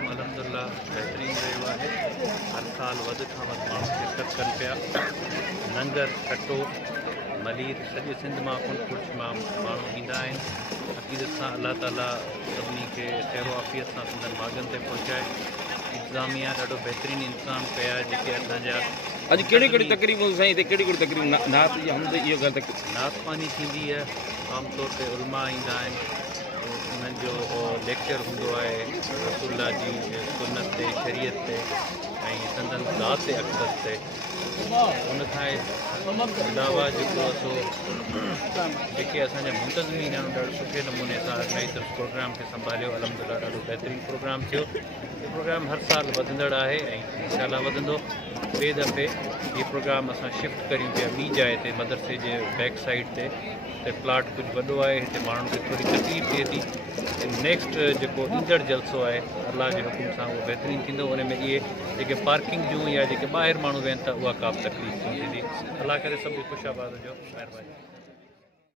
प्रोग्राम अलहमदुलिल्लाह बहितरीन रहियो आहे। हर साल वधि खां वधि माण्हू शिरकत कनि पिया। लंगर कटो मलीर सॼे सिंध मां कुछ मां माण्हू ईंदा आहिनि। अक़ीदत सां अल्लाह ताला सभिनी खे खैरो आफ़ियत सां संदनि माॻनि ते पहुचाए। इंतिज़ामिया ॾाढो बहितरीनु इंतज़ाम कया जेके असांजा अॼु कहिड़ी कहिड़ी तकरीबूं साईं हिते कहिड़ी कहिड़ी तकरीबूं नात जी हमद इहो ॻाल्हि नातपानी थींदी आहे। आमतौर ते उलमा ईंदा आहिनि, उन्हनि जो लेक्चर हूंदो आहे रसूलुल्लाह जी सुन्नत ते शरीयत ते ऐं संदन ज़ात अक़दस ते। उनखां अलावा जेको सो जेके असांजा मुंतज़मीन आहिनि ॾाढो सुठे नमूने सां नई तरफ़ प्रोग्राम खे संभालियो। अलहमदुलिल्लाह ॾाढो बहितरीनु प्रोग्राम थियो। इहो प्रोग्राम हर साल वधंदड़ आहे ऐं इंशाअल्लाह वधंदो। ॿिए दफ़े इहो प्रोग्राम असां शिफ्ट करियूं पिया ॿी जाइ ते, मदरसे जे बैक साइड ते। हिते प्लाट कुझु वॾो आहे, हिते माण्हुनि खे थोरी तकलीफ़ थिए थी। नेक्स्ट जेको ईंदड़ जलसो आहे अल्लाह जे हुकुम सां उहो बहितरीनु थींदो। उन में इहे जेके पार्किंग जूं या जेके ॿाहिरि माण्हू वेहनि था उहा का बि तकलीफ़ कोन थींदी। अलाह करे सभु ख़ुशि आबाद हुजो। महिरबानी।